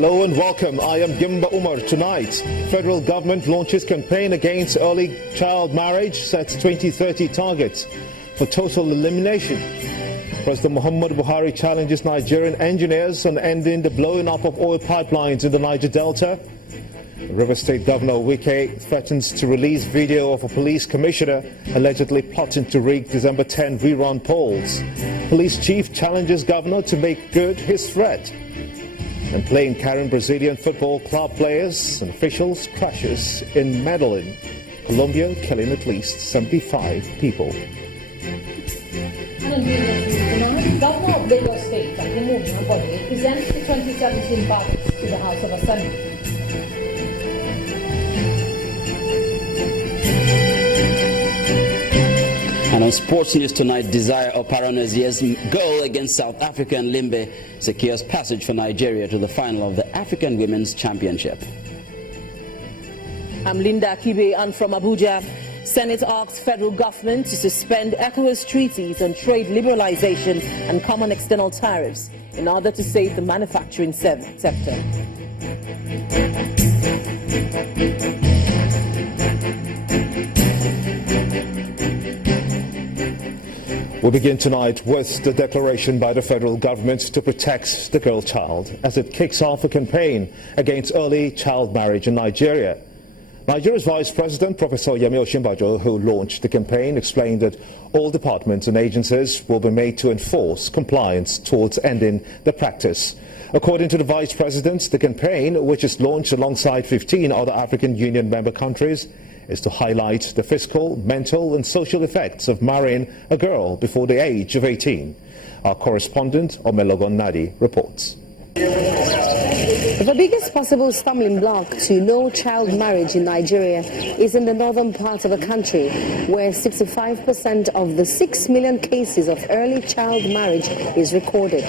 Hello and welcome. I am Gimba Umar. Tonight, federal government launches campaign against early child marriage, sets 2030 targets for total elimination. President Muhammad Buhari challenges Nigerian engineers on ending the blowing up of oil pipelines in the Niger Delta. River State Governor Wike threatens to release video of a police commissioner allegedly plotting to rig December 10 rerun polls. Police chief challenges governor to make good his threat. And playing carrying Brazilian football club players and officials crashes in Medellin, Colombia, killing at least 75 people. Governor of Lagos State, presents the 2017 budget to the House of Assembly. And on sports news tonight, Desire Oparanesia's goal against South Africa and Limbe secures passage for Nigeria to the final of the African Women's Championship. I'm Linda Kibe, and from Abuja, Senate asks federal government to suspend ECOWAS treaties on trade liberalization and common external tariffs in order to save the manufacturing sector. We begin tonight with the declaration by the federal government to protect the girl child as it kicks off a campaign against early child marriage in Nigeria. Nigeria's Vice President, Professor Yemi Osinbajo, who launched the campaign, explained that all departments and agencies will be made to enforce compliance towards ending the practice. According to the Vice President, the campaign, which is launched alongside 15 other African Union member countries, is to highlight the physical, mental and social effects of marrying a girl before the age of 18. Our correspondent, Omelogon Nadi, reports. The biggest possible stumbling block to no child marriage in Nigeria is in the northern part of the country, where 65% of the 6 million cases of early child marriage is recorded.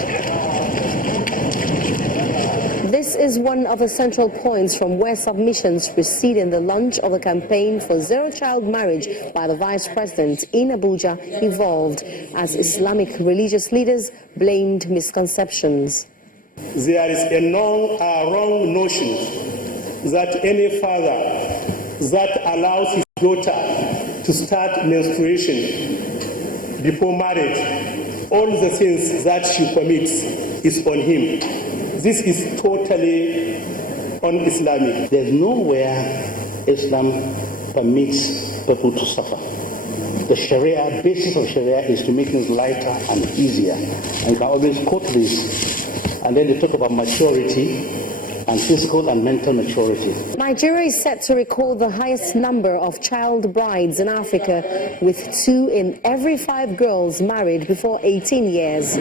This is one of the central points from where submissions preceding the launch of the campaign for zero child marriage by the Vice President in Abuja evolved as Islamic religious leaders blamed misconceptions. There is a wrong notion that any father that allows his daughter to start menstruation before marriage, all the things that she commits is on him. This is totally un-Islamic. There's nowhere Islam permits people to suffer. The Sharia, basis of Sharia is to make things lighter and easier. And you can always quote this. And then they talk about maturity and physical and mental maturity. Nigeria is set to record the highest number of child brides in Africa, with 2 in every 5 girls married before 18 years.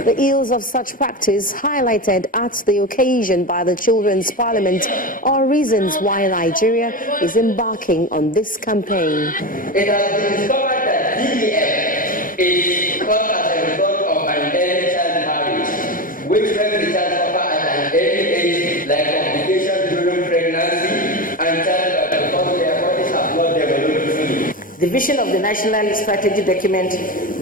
The ills of such practice, highlighted at the occasion by the Children's Parliament, are reasons why Nigeria is embarking on this campaign. It has been discovered that DDM is caused as a result of an early child marriage, which makes the child suffer at an early age, like complications during pregnancy and childbirth, because their bodies have not developed fully. The vision of the National Strategy document,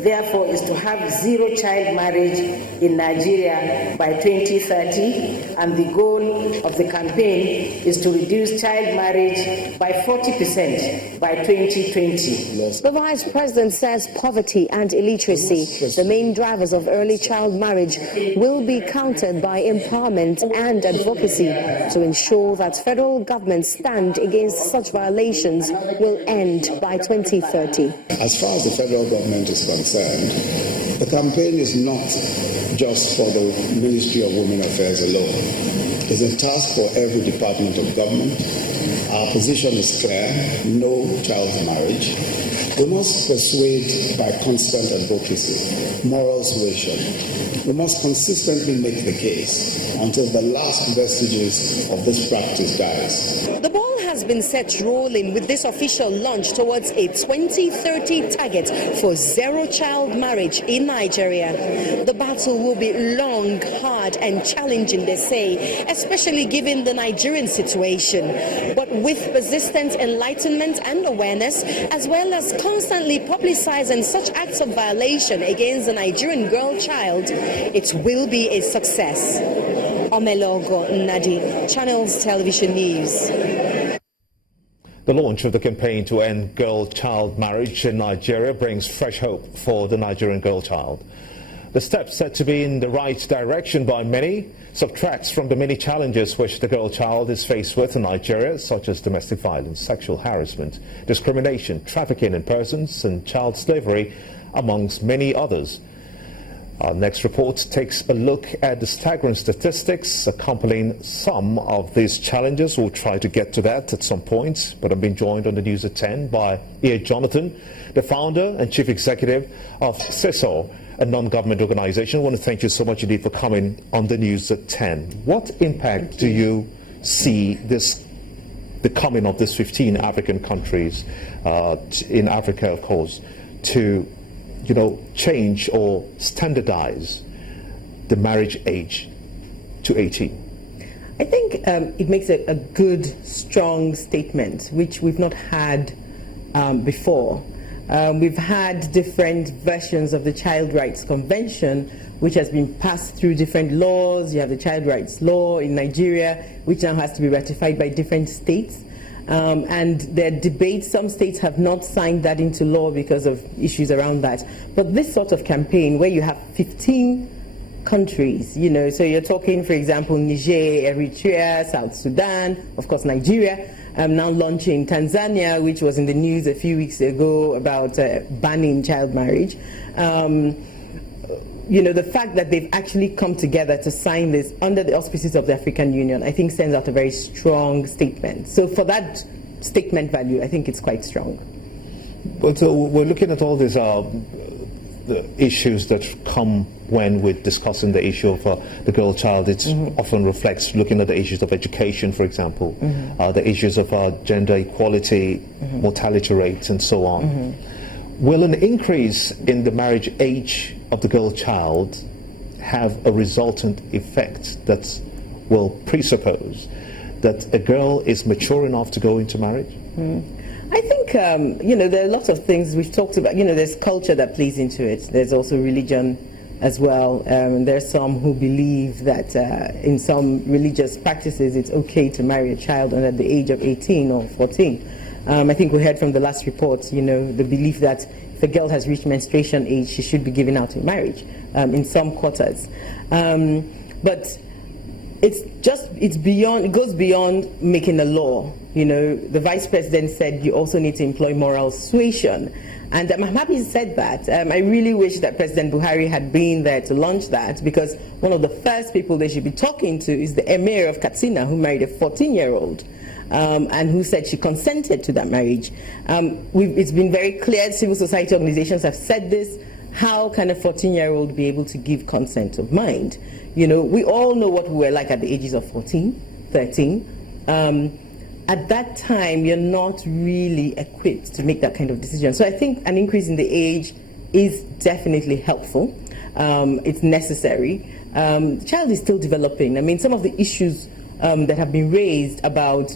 therefore, is to have zero child marriage in Nigeria by 2030, and the goal of the campaign is to reduce child marriage by 40% by 2020. The Vice President says poverty and illiteracy, the main drivers of early child marriage, will be countered by empowerment and advocacy to ensure that federal government's stand against such violations will end by 2030. As far as the federal government is concerned, the campaign is not just for the Ministry of Women Affairs alone. It's a task for every department of government. Our position is clear: no child marriage. We must persuade by constant advocacy, moral suasion. We must consistently make the case until the last vestiges of this practice dies. The ball has been set rolling with this official launch towards a 2030 target for zero child marriage in Nigeria. The battle will be long, hard and challenging, they say, especially given the Nigerian situation. But with persistent enlightenment and awareness, as well as constantly publicizing such acts of violation against the Nigerian girl child, it will be a success. Omelogo Nadi, Channels Television News. The launch of the campaign to end girl-child marriage in Nigeria brings fresh hope for the Nigerian girl child. The step said to be in the right direction by many subtracts from the many challenges which the girl child is faced with in Nigeria, such as domestic violence, sexual harassment, discrimination, trafficking in persons and child slavery, amongst many others. Our next report takes a look at the staggering statistics accompanying some of these challenges. We'll try to get to that at some point, but I'm being joined on the news at 10 by A.B.U. Jonathan, the founder and chief executive of CISO, a non-government organization. I want to thank you so much indeed for coming on the news at 10. What impact do you see the coming of these 15 African countries in Africa, of course, to change or standardize the marriage age to 18? I think it makes a good, strong statement, which we've not had before. We've had different versions of the Child Rights Convention, which has been passed through different laws. You have the Child Rights Law in Nigeria, which now has to be ratified by different states. And there are debates. Some states have not signed that into law because of issues around that. But this sort of campaign, where you have 15 countries, so you're talking, for example, Niger, Eritrea, South Sudan, of course, Nigeria, now launching Tanzania, which was in the news a few weeks ago about banning child marriage. The fact that they've actually come together to sign this under the auspices of the African Union, I think sends out a very strong statement. So for that statement value, I think it's quite strong. But we're looking at all these the issues that come when we're discussing the issue of the girl child. It often reflects looking at the issues of education, for example, the issues of gender equality, mortality rates, and so on. Will an increase in the marriage age of the girl child have a resultant effect that will presuppose that a girl is mature enough to go into marriage? I think, there are lots of things we've talked about. There's culture that plays into it. There's also religion as well. There's some who believe that in some religious practices it's okay to marry a child under the age of 18 or 14. I think we heard from the last report, the belief that if a girl has reached menstruation age, she should be given out in marriage in some quarters. But it goes beyond making a law. The vice president said you also need to employ moral suasion. And I'm happy he said that. I really wish that President Buhari had been there to launch that, because one of the first people they should be talking to is the Emir of Katsina, who married a 14-year-old. And who said she consented to that marriage. It's been very clear, civil society organizations have said this. How can a 14-year-old be able to give consent of mind? We all know what we were like at the ages of 14, 13. At that time, you're not really equipped to make that kind of decision. So I think an increase in the age is definitely helpful. It's necessary. The child is still developing. I mean, some of the issues that have been raised about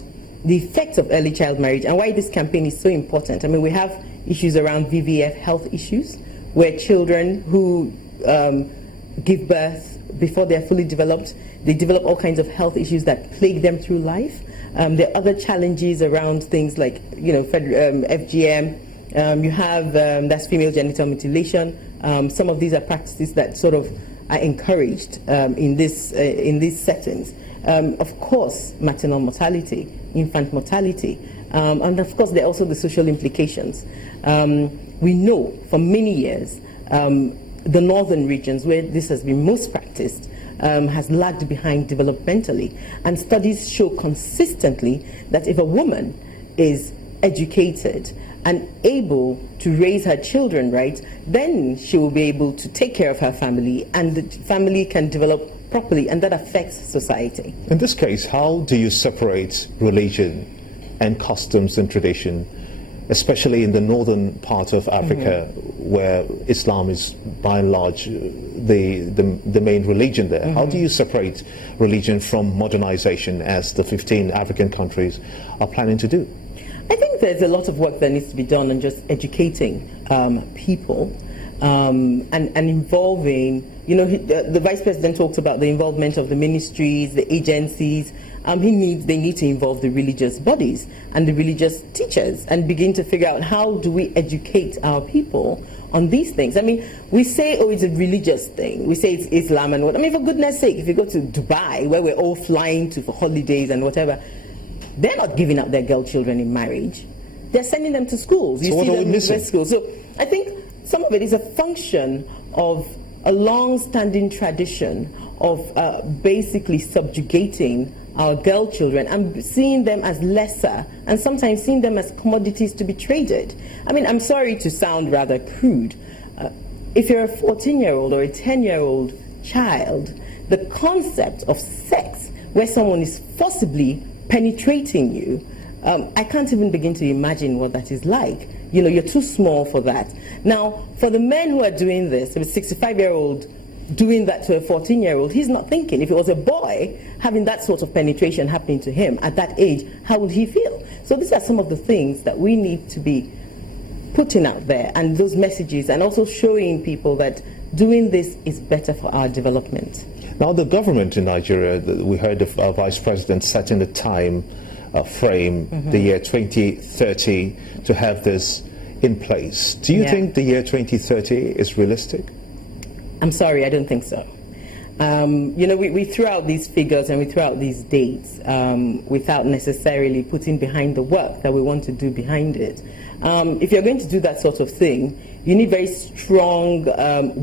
the effects of early child marriage and why this campaign is so important. I mean, we have issues around VVF health issues, where children who give birth before they're fully developed, they develop all kinds of health issues that plague them through life. There are other challenges around things like, FGM. You have that's female genital mutilation. Some of these are practices that sort of are encouraged in these settings. Of course, maternal mortality, infant mortality, and of course there are also the social implications. We know for many years the northern regions where this has been most practiced has lagged behind developmentally, and studies show consistently that if a woman is educated and able to raise her children right, then she will be able to take care of her family, and the family can develop properly, and that affects society. In this case, how do you separate religion and customs and tradition, especially in the northern part of Africa, where Islam is by and large the main religion there? How do you separate religion from modernization, as the 15 African countries are planning to do? I think there's a lot of work that needs to be done on just educating people and involving the Vice President talked about the involvement of the ministries, the agencies. They need to involve the religious bodies and the religious teachers and begin to figure out how do we educate our people on these things. I mean, we say, oh, it's a religious thing. We say it's Islam and what. I mean, for goodness sake, if you go to Dubai, where we're all flying to for holidays and whatever, they're not giving up their girl children in marriage. They're sending them to schools. So what are we missing? Schools. So I think some of it is a function of a long-standing tradition of basically subjugating our girl children and seeing them as lesser and sometimes seeing them as commodities to be traded. I mean, I'm sorry to sound rather crude. If you're a 14-year-old or a 10-year-old child, the concept of sex where someone is forcibly penetrating you, I can't even begin to imagine what that is like. You're too small for that. Now, for the men who are doing this, a 65-year-old doing that to a 14-year-old, he's not thinking. If it was a boy having that sort of penetration happening to him at that age, how would he feel? So these are some of the things that we need to be putting out there, and those messages, and also showing people that doing this is better for our development. Now, the government in Nigeria, we heard the Vice President setting the time frame, the year 2030, to have this in place. Do you think the year 2030 is realistic? I'm sorry, I don't think so. We threw out these figures and we threw out these dates without necessarily putting behind the work that we want to do behind it. If you're going to do that sort of thing, you need very strong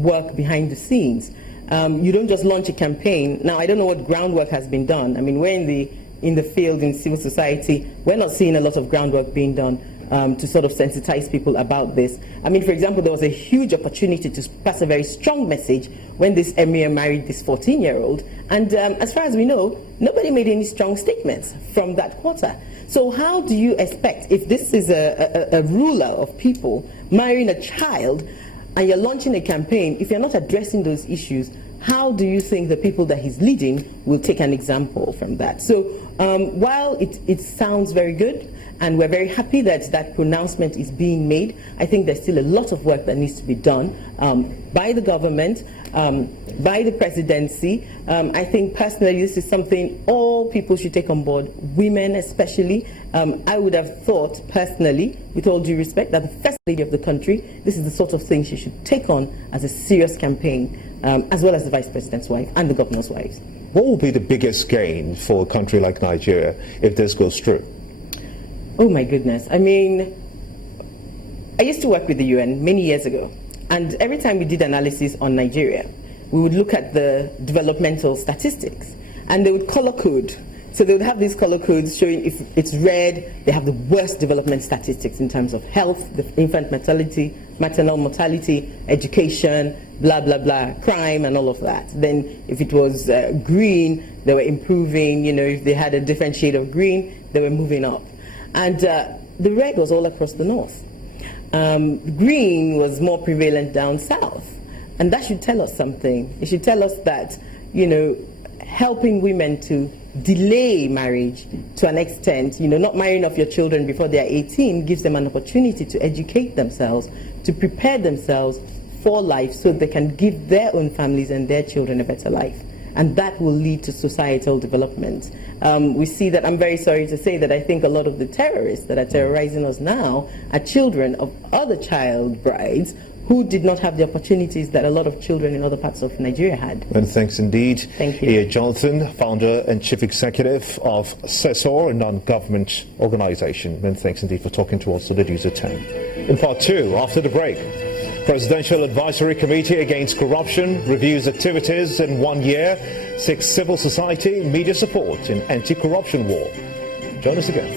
work behind the scenes. You don't just launch a campaign. Now, I don't know what groundwork has been done. I mean, we're in the field, in civil society, we're not seeing a lot of groundwork being done to sort of sensitize people about this. I mean, for example, there was a huge opportunity to pass a very strong message when this emir married this 14-year-old, and as far as we know, nobody made any strong statements from that quarter. So how do you expect, if this is a ruler of people marrying a child, and you're launching a campaign, if you're not addressing those issues, how do you think the people that he's leading will take an example from that? So while it sounds very good, and we're very happy that that pronouncement is being made, I think there's still a lot of work that needs to be done by the government, by the presidency. I think personally this is something all people should take on board, women especially. I would have thought personally, with all due respect, that the First Lady of the country, this is the sort of thing she should take on as a serious campaign, as well as the Vice President's wife and the Governor's wives. What will be the biggest gain for a country like Nigeria if this goes through? Oh my goodness. I mean, I used to work with the UN many years ago, and every time we did analysis on Nigeria, we would look at the developmental statistics, and they would color code. So they would have these color codes showing if it's red, they have the worst development statistics in terms of health, the infant mortality, maternal mortality, education, blah, blah, blah, crime, and all of that. Then if it was green, they were improving. If they had a different shade of green, they were moving up. And the red was all across the north. Green was more prevalent down south. And that should tell us something. It should tell us that, helping women to delay marriage to an extent, not marrying off your children before they are 18 gives them an opportunity to educate themselves, to prepare themselves for life so they can give their own families and their children a better life. And that will lead to societal development. We see that, I'm very sorry to say that I think a lot of the terrorists that are terrorizing us now are children of other child brides who did not have the opportunities that a lot of children in other parts of Nigeria had. And thanks indeed. Thank you. A. Jonathan, founder and chief executive of CESOR, a non-government organization. And thanks indeed for talking to us on the News at 10. In part 2, after the break, Presidential Advisory Committee Against Corruption reviews activities in 1 year, seeks civil society media support in anti-corruption war. Join us again.